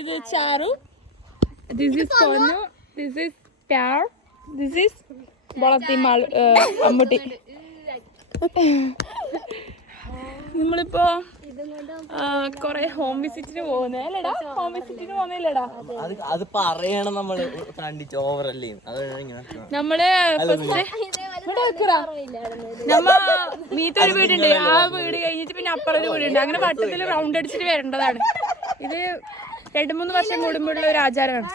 ഇത് ചാറു, this is Sonu, this is Pyar, this is വളത്തിമാൾ Ammutty. നമ്മളിപ്പോ കൊറേ ഹോം വിസിറ്റിന് പോകുന്നേ അല്ലേടാ? ഹോം വിസിറ്റിന് പോകുന്നില്ലടാ? അത് പറയണം നമ്മള് ഓവറല്ലേ. നമ്മള് നമ്മ മീത്തൊരു വീടുണ്ട്, ആ വീട് കഴിഞ്ഞിട്ട് പിന്നെ അപ്പുറത്തെ വീടുണ്ട്. അങ്ങനെ വട്ടത്തില് റൗണ്ട് അടിച്ചിട്ട് വരേണ്ടതാണ്. ഇത് 2-3 വർഷം കൂടുമ്പോഴുള്ള ഒരു ആചാരമാണ്.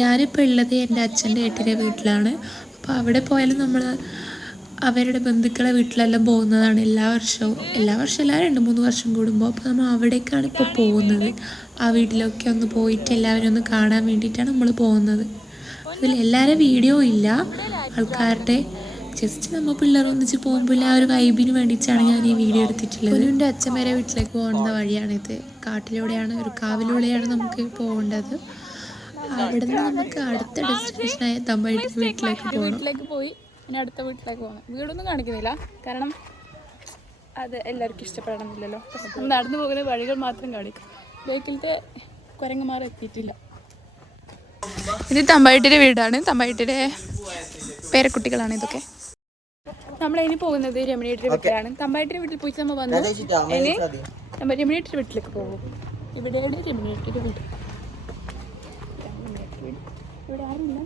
ഞാനിപ്പോൾ ഉള്ളത് എൻ്റെ അച്ഛൻ്റെ ഏട്ടിൻ്റെ വീട്ടിലാണ്. അപ്പോൾ അവിടെ പോയാലും നമ്മൾ അവരുടെ ബന്ധുക്കളെ വീട്ടിലെല്ലാം പോകുന്നതാണ് എല്ലാ വർഷവും അല്ല 2-3 വർഷം കൂടുമ്പോൾ. അപ്പോൾ നമ്മൾ അവിടേക്കാണ് ഇപ്പോൾ പോകുന്നത്. ആ വീട്ടിലൊക്കെ ഒന്ന് പോയിട്ട് എല്ലാവരും ഒന്ന് കാണാൻ വേണ്ടിയിട്ടാണ് നമ്മൾ പോകുന്നത്. അതിൽ എല്ലാവരും വീഡിയോ ഇല്ല, ആൾക്കാരുടെ ജസ്റ്റ് നമ്മൾ പിള്ളേർ ഒന്നിച്ച് പോകുമ്പോൾ ആ ഒരു വൈബിന് വേണ്ടിയിട്ടാണ് ഞാൻ ഈ വീഡിയോ എടുത്തിട്ടുള്ളത്. എൻ്റെ അച്ഛന്മാരെ വീട്ടിലേക്ക് പോകുന്ന വഴിയാണിത്. കാട്ടിലൂടെയാണ്, ഒരു കാവിലൂടെയാണ് നമുക്ക് പോകേണ്ടത്. അവിടെ നിന്ന് നമുക്ക് അടുത്ത ഡെസ്റ്റിനേഷനായ തമ്പയുടെ വീട്ടിലേക്ക് പോയി പിന്നെ അടുത്ത വീട്ടിലേക്ക് പോകണം. വീടൊന്നും കാണിക്കുന്നില്ല, കാരണം അത് എല്ലാവർക്കും ഇഷ്ടപ്പെടണമെന്നില്ലല്ലോ. നമ്മൾ നടന്നു പോകുന്ന വഴികൾ മാത്രം കാണിക്കും. ബേക്കിലത്തെ കുരങ്ങന്മാർ എത്തിയിട്ടില്ല. ഇത് തമ്പായിട്ടിയുടെ വീടാണ്. തമ്പായിട്ടിയുടെ പേരക്കുട്ടികളാണ് ഇതൊക്കെ. നമ്മളിനി പോകുന്നത് രമണിയുടെ വീട്ടിലാണ്. തമ്പായിട്ടിയുടെ വീട്ടിൽ പോയിട്ട് നമ്മൾ വന്നു. ഇനി നമ്മൾ രമണിയുടെ വീട്ടിലേക്ക് പോകും. ഇവിടെയാണ് രമണിയുടെ വീട്. ഇവിടെ ആരുമില്ല.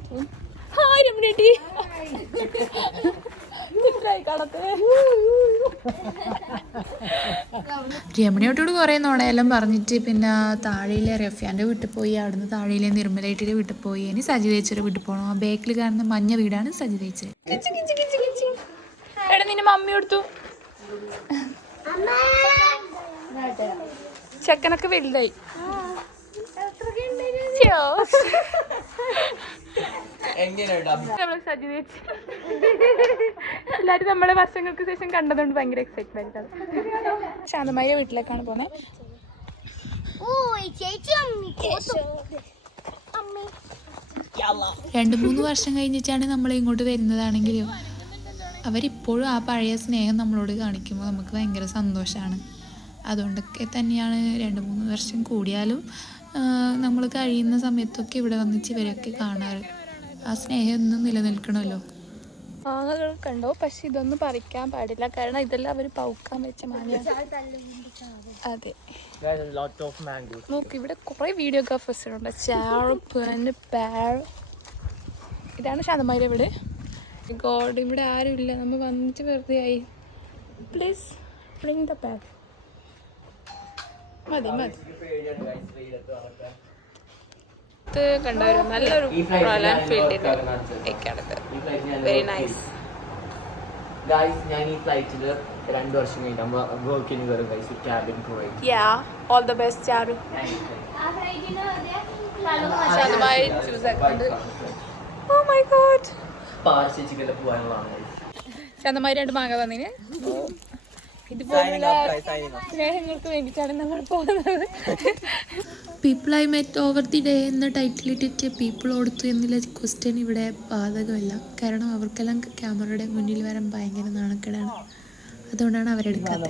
രമണിയേട്ടി രമണിയോട്ടോട് കുറേ നുണയെല്ലാം പറഞ്ഞിട്ട് പിന്നെ താഴെയിലെ റഫ്യാൻ്റെ വീട്ടിൽ പോയി. അവിടുന്ന് താഴെയിലെ നിർമ്മലേട്ടിയുടെ വീട്ടിൽ പോയി. ഇനി സജിതേച്ചിയുടെ വീട്ടിൽ പോകണം. ആ ബേക്കിൽ കാണുന്ന മഞ്ഞ വീടാണ് സജിതേച്ചി. എടാ നിന്നെ മമ്മി കൊടുത്തു. ചെക്കനൊക്കെ വലുതായി. എല്ലാരും നമ്മളെ വർഷങ്ങൾക്ക് ശേഷം കണ്ടതുകൊണ്ട് ഭയങ്കര എക്സൈറ്റഡ് ആയിട്ടാണ്. ശാന്തമായ വീട്ടിലേക്കാണ് പോകുന്നത്. 2-3 വർഷം കഴിഞ്ഞിട്ടാണ് നമ്മൾ ഇങ്ങോട്ട് വരുന്നതാണെങ്കിലും അവരിപ്പോഴും ആ പഴയ സ്നേഹം നമ്മളോട് കാണിക്കുമ്പോൾ നമുക്ക് ഭയങ്കര സന്തോഷമാണ്. അതുകൊണ്ടൊക്കെ തന്നെയാണ് 2-3 വർഷം കൂടിയാലും നമ്മൾ കഴിയുന്ന സമയത്തൊക്കെ ഇവിടെ വന്നിച്ച് ഇവരൊക്കെ കാണാറ്. ആ സ്നേഹം എന്നും നിലനിൽക്കണമല്ലോ. മാങ്ങകൾ കണ്ടോ? പക്ഷെ ഇതൊന്നും പറിക്കാൻ പാടില്ല, കാരണം ഇതെല്ലാം അവർ പൗക്കാൻ വെച്ച മാങ്ങയാണ്. അതെ, നോക്ക് ഇവിടെ കുറെ വീഡിയോഗ്രാഫേഴ്സ് ഉണ്ട്. ഇതാണ് ശാന്തമാരുടെ വീട്. ഗോഡ്, ഇവിടെ ആരുമില്ല. നമ്മൾ വന്നിട്ട് വെറുതെ ആയി. Please bring the bag. മതി മതി. ഇത് കണ്ടവരോ? നല്ലൊരു റോയൽ എൻഫീൽഡിന്റെ ഒക്കെയാണിത്. Very nice. ഞാൻ ഈ ഫ്ലൈറ്റില് 2 വർഷം കഴിഞ്ഞാൽ വർക്കിന് കയറും guys. Cabin crew. Ya, all the best Charu. ശാന്തമായി ചൂസ് ആക്കുന്നുണ്ട്. Oh my god. പാർശ്ശേച്ചിക്കെല്ലാം പോകാനുള്ളതാണ്. ശാന്തമായി 2 മാങ്ങ തന്നിന്. ഇതുപോലുള്ള സ്നേഹങ്ങൾക്ക് വേണ്ടിയിട്ടാണ് നമ്മൾ പോകുന്നത്. People I met over the day എന്ന ടൈറ്റിലിട്ടിട്ട് പീപ്പിൾ ഓടുത്തു എന്നുള്ള ക്വസ്റ്റ്യൻ ഇവിടെ ബാധകമല്ല. കാരണം അവർക്കെല്ലാം ക്യാമറയുടെ മുന്നിൽ വരാൻ ഭയങ്കര നാണക്കേടാണ്. അതുകൊണ്ടാണ് അവരെടുക്കാത്തത്.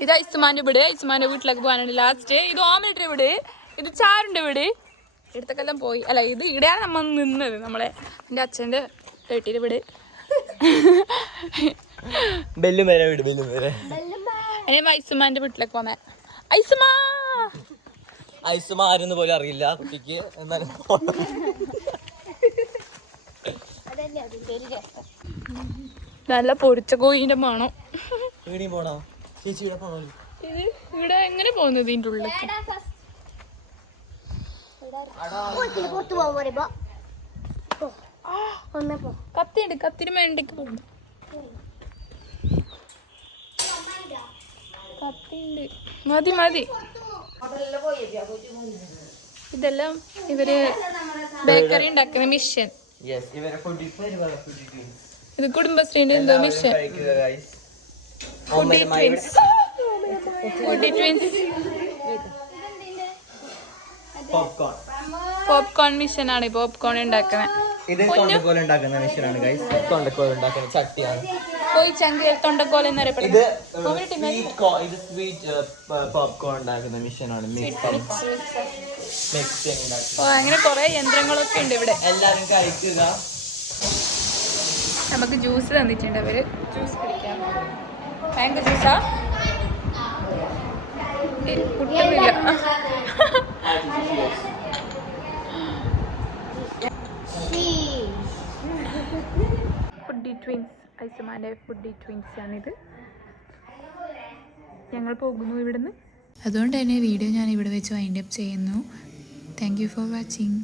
ഇത് ഐസുമാന്റെ വീട്. ഐസുമാന്റെ വീട്ടിലേക്ക് പോകാനാണ് ലാസ്റ്റ്. ഇത് ഓമനയുടെ വീട്. ഇത് ചാരുന്റെ വീട്. ഇടത്തൊക്കെല്ലാം പോയി. അല്ല, ഇത് ഇവിടെയാണ് നമ്മൾ നിന്നത്. നമ്മളെ എൻ്റെ അച്ഛൻ്റെ ഏട്ടിയുടെ വീട്. ഇനി ഐസുമാന്റെ വീട്ടിലേക്ക് പോന്നെ. ഐസുമാ ഐസുമാരെന്ന് പോലും അറിയില്ല കുട്ടിക്ക്. എന്നാലും നല്ല പൊരിച്ച കോഴിന്റെ മണം. പോണോ ചേച്ചിയുടെ പോണോ? ഇത് ഇവിടെ എങ്ങനെ പോകുന്നത് ഇതിന്റെ ഉള്ളിലേക്ക്? കത്തിയുണ്ട്, കത്തിന് വേണ്ടിക്ക് പോകുന്നു. കത്തിയുണ്ട്. മതി മതി. ഇതെല്ലാം ഇവര് ബേക്കറി ഉണ്ടാക്കുന്ന മിഷൻ. ഇത് കുടുംബശ്രീന്റെ എന്തോ mission. Foodie twins popcorn mission ആണ് പോപ്കോൺ ഉണ്ടാക്കുന്നത്. ഇത് തൊണ്ടക്കോൽ ഉണ്ടാക്കുന്ന മെഷീനാണ് ഗൈസ്. തൊണ്ടക്കോൽ ഉണ്ടാക്കുന്ന ചട്ടിയാണ്. പോയി ചങ്ക് തൊണ്ടക്കോൽ എന്നറിയപ്പെടുന്നത്. ഇത് സ്വീറ്റ് പോപ്കോൺ ഉണ്ടാക്കുന്ന മെഷീനാണ്. അങ്ങനെ കുറെ യന്ത്രങ്ങളൊക്കെ ഉണ്ട് ഇവിടെ. എല്ലാരും കഴിക്കുക. നമുക്ക് ജ്യൂസ് തന്നിട്ടുണ്ട് അവര്. ജ്യൂസ് കുടിക്കാം. മാംഗോ ജ്യൂസാ? കുട്ടുന്നില്ല. ഫുഡി ട്വിൻസ്, ഐസമാൻ്റെ ഫുഡി ട്വിൻസ് ആണിത്. ഞങ്ങൾ പോകുന്നു ഇവിടുന്ന്. അതുകൊണ്ട് തന്നെ വീഡിയോ ഞാൻ ഇവിടെ വെച്ച് വൈൻഡ് അപ്പ് ചെയ്യുന്നു. Thank you for watching.